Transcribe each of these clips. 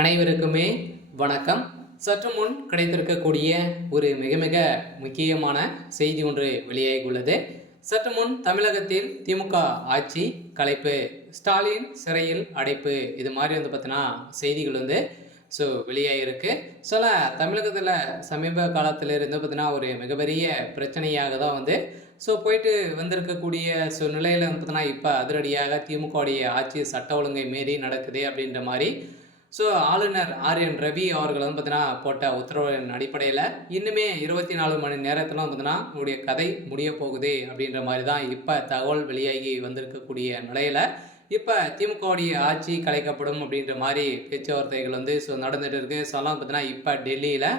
அனைவருக்குமே வணக்கம். சற்று முன் கிடைத்திருக்கக்கூடிய ஒரு மிக மிக முக்கியமான செய்தி ஒன்று வெளியாகியுள்ளது. சற்று முன் தமிழகத்தில் திமுக ஆட்சி கலைப்பு, ஸ்டாலின் சிறையில் அடைப்பு, இது மாதிரி பார்த்தீங்கன்னா செய்திகள் வெளியாகிருக்கு. சில தமிழகத்தில் சமீப காலத்தில் இருந்து பார்த்தீங்கன்னா ஒரு மிகப்பெரிய பிரச்சனையாக தான் போயிட்டு வந்திருக்கக்கூடிய நிலையில் பார்த்தீங்கன்னா இப்போ அதிரடியாக திமுகவுடைய ஆட்சி சட்ட ஒழுங்கை மீறி நடக்குது அப்படின்ற மாதிரி ஆளுநர் ஆர்.என். ரவி அவர்கள் பார்த்தீங்கன்னா போட்ட உத்தரவின் அடிப்படையில் இன்னுமே 24 மணி நேரத்தில் பார்த்தீங்கன்னா உங்களுடைய கதை முடிய போகுது அப்படின்ற மாதிரி தான் இப்போ தகவல் வெளியாகி வந்திருக்கக்கூடிய நிலையில் இப்போ திமுகவுடைய ஆட்சி கலைக்கப்படும் அப்படின்ற மாதிரி பேச்சுவார்த்தைகள் நடந்துட்டு இருக்கு. சொல்லலாம் பார்த்தீங்கன்னா இப்போ டெல்லியில்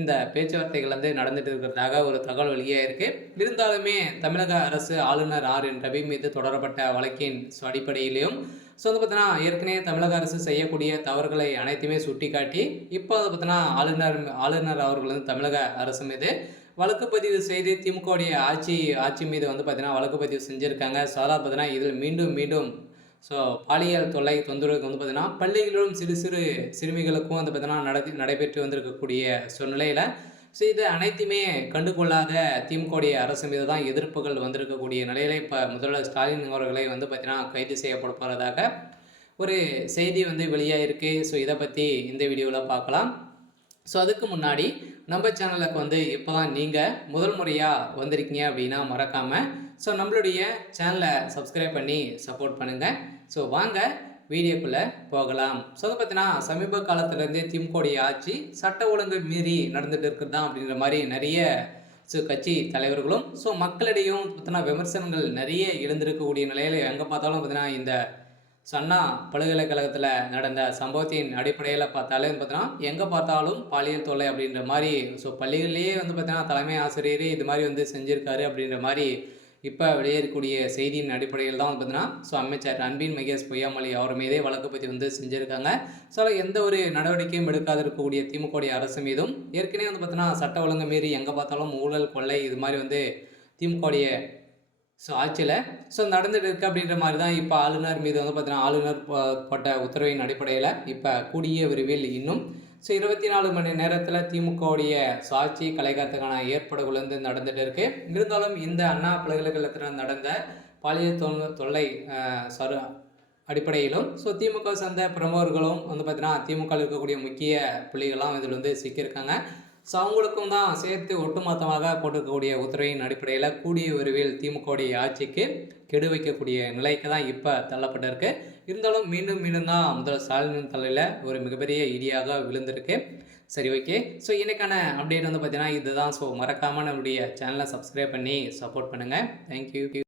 இந்த பேச்சுவார்த்தைகள் நடந்துட்டு இருக்கிறதாக ஒரு தகவல் வெளியாக இருக்கு. இருந்தாலுமே தமிழக அரசு ஆளுநர் ஆர்.என். ரவி மீது தொடரப்பட்ட வழக்கின் அடிப்படையிலையும் பார்த்தீங்கன்னா ஏற்கனவே தமிழக அரசு செய்யக்கூடிய தவறுகளை அனைத்துமே சுட்டி காட்டி இப்போ பார்த்தீங்கன்னா ஆளுநர் அவர்கள் தமிழக அரசு மீது வழக்கு பதிவு செய்து திமுகவுடைய ஆட்சி மீது பார்த்தீங்கன்னா வழக்கு பதிவு செஞ்சுருக்காங்க. பார்த்தீங்கன்னா இதில் மீண்டும் பாலியல் தொல்லை தொந்தரவுக்கு பார்த்தீங்கன்னா பள்ளிகளிலும் சிறு சிறு சிறுமிகளுக்கும் பார்த்தீங்கன்னா நடைபெற்று வந்திருக்கக்கூடிய சூழ்நிலையில் இது அனைத்துமே கண்டுகொள்ளாத திமுகவுடைய அரசு மீது தான் எதிர்ப்புகள் வந்திருக்கக்கூடிய நிலையில் இப்போ முதல்வர் ஸ்டாலின் அவர்களை பார்த்தீங்கன்னா கைது செய்யப்பட போகிறதாக ஒரு செய்தி வெளியாகிருக்கு. இதை பற்றி இந்த வீடியோவில் பார்க்கலாம். அதுக்கு முன்னாடி நம்ம சேனலுக்கு இப்போ தான் நீங்கள் முதல் முறையாக வந்திருக்கீங்க அப்படின்னா மறக்காமல் நம்மளுடைய சேனலை சப்ஸ்கிரைப் பண்ணி சப்போர்ட் பண்ணுங்கள். வாங்க வீடியோக்குள்ளே போகலாம். பார்த்தீங்கன்னா சமீப காலத்திலேருந்தே திமுகவுடைய ஆட்சி சட்ட ஒழுங்கு மீறி நடந்துட்டு இருக்குதா அப்படின்ற மாதிரி நிறைய கட்சி தலைவர்களும் மக்களிடையும் பார்த்தீங்கன்னா விமர்சனங்கள் நிறைய எழுந்திருக்கக்கூடிய நிலையில் எங்கே பார்த்தாலும் பார்த்தீங்கன்னா இந்த அண்ணா பல்கலைக்கழகத்தில் நடந்த சம்பவத்தின் அடிப்படையில் பார்த்தாலே பார்த்தீங்கன்னா எங்கே பார்த்தாலும் பாலியல் தொல்லை அப்படின்ற மாதிரி பள்ளிகள்லேயே பார்த்தீங்கன்னா தலைமை ஆசிரியரே இது மாதிரி செஞ்சுருக்காரு அப்படின்ற மாதிரி இப்போ வெளியேறக்கூடிய செய்தியின் அடிப்படையில் தான் பார்த்தீங்கன்னா அமைச்சர் அன்பில் மகேஷ் பொய்யாமொழி அவர் மீதே வழக்கு பதிவு செஞ்சுருக்காங்க. எந்த ஒரு நடவடிக்கையும் எடுக்காது இருக்கக்கூடிய திமுகவுடைய அரசு மீதும் ஏற்கனவே பார்த்தீங்கன்னா சட்ட ஒழுங்கு மீறி எங்கே பார்த்தாலும் ஊழல் கொள்ளை இது மாதிரி திமுகவுடைய ஆட்சியில் நடந்துட்டு இருக்கு அப்படின்ற மாதிரி தான் இப்போ ஆளுநர் மீது பார்த்தீங்கன்னா ஆளுநர் போட்ட உத்தரவின் அடிப்படையில் இப்போ கூடிய விரைவில் இன்னும் 24 மணி நேரத்தில் திமுகவுடைய ஆட்சி கலைக்கிறதுக்கான ஏற்பாடுகள் நடந்துட்டு இருக்கு. இருந்தாலும் இந்த அண்ணா பல்கலைக்கழகத்தில் நடந்த பாலியல் தொல்லை அடிப்படையிலும் திமுக சார்ந்த பிரமுகர்களும் பார்த்தீங்கன்னா திமுக இருக்கக்கூடிய முக்கிய புள்ளிகள்லாம் இதில் சிக்கியிருக்காங்க. அவங்களுக்கும் தான் சேர்த்து ஒட்டுமொத்தமாக போட்டிருக்கக்கூடிய உத்தரவின் அடிப்படையில் கூடிய விரைவில் திமுகவுடைய ஆட்சிக்கு கெடு வைக்கக்கூடிய நிலைக்கு தான் இப்போ தள்ளப்பட்டிருக்கு. இருந்தாலும் மீண்டும் தான் முதல்வர் ஸ்டாலின் தலையில் ஒரு மிகப்பெரிய இடியாக விழுந்திருக்கு. சரி, ஓகே. இன்னைக்கான அப்டேட் பார்த்தீங்கன்னா இதுதான். மறக்காமல் நம்மளுடைய சேனலை சப்ஸ்கிரைப் பண்ணி சப்போர்ட் பண்ணுங்கள். தேங்க்யூ.